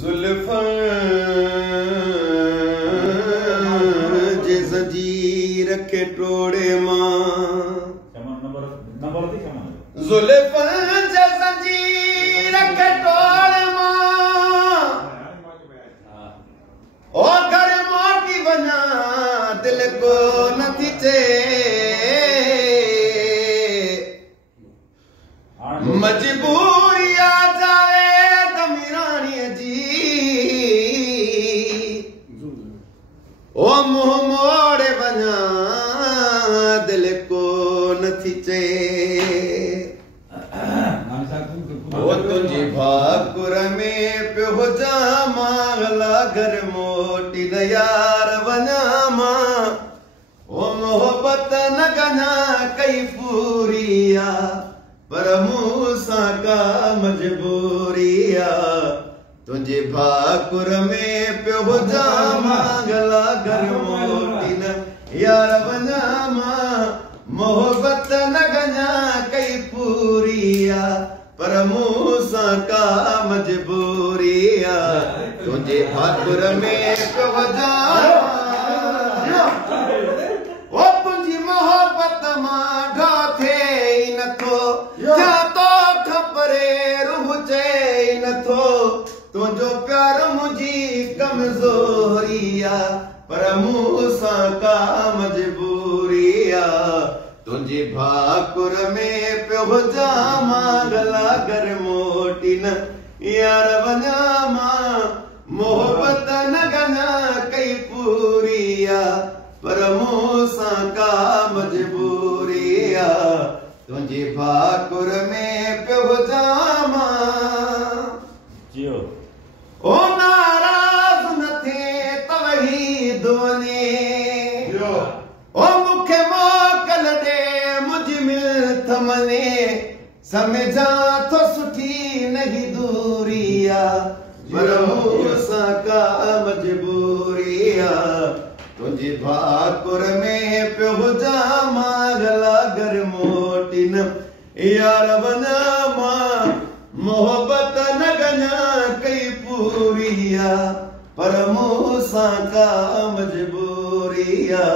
जुल्फ़ां जे ज़ंजीर खे टोड़े मां जुल्फ़ां जे ज़ंजीर खे टोड़े मां ओ घर मोटी वञा दिल को नथी चए मजबूरी आ जावे दमिराणीअ जी ओ मुंह मोड़े वञा दिल को नथी चए ओ तुंहिंजी भाकुर में पियो हुजां मां अला घर मोटी न यार वञा मां ओ मोहबत न कञा कई पूरी आ पर मूंसां का मजबूरी आ तुंहिंजे भाकुर में पियो हुजां मां अला घर मोटी न यार वञा मां मोहबत न कञा कई पूरी आ पर मूंसां का मजबूरी आ तुंहिंजे भाकुर में पियो हुजां ओ तुंहिंजी मोहबत मां ढो थिए नथो छा तो खपरे रूह चए नथो तुंहिंजो प्यार मुंहिंजी कमज़ोरी आ पर मूंसां का मजबूरी आ तुंहिंजी भाकुर में पियो हुजां मां गला घर मोटी न यार वञा मां मोहबत न कञा कई पूरी आ पर मूंसां का मजबूरी आ तुंहिंजी भाकुर में पियो हुजां मां ओ नाराज़ न थिए तवहीद वञे ओ मूंखे मोकल ॾे मुंहिंजी मिल्थ मने सम्झां थो सुठी नहीं दूरी आ पर मूंसां का मजबूरी आ तुंहिंजी भाकुर में पियो हुजां मां गला घर मोटी न यार वञा मां मोहबत न कञा कई पूरी आ पर मूंसां का मजबूरी आ।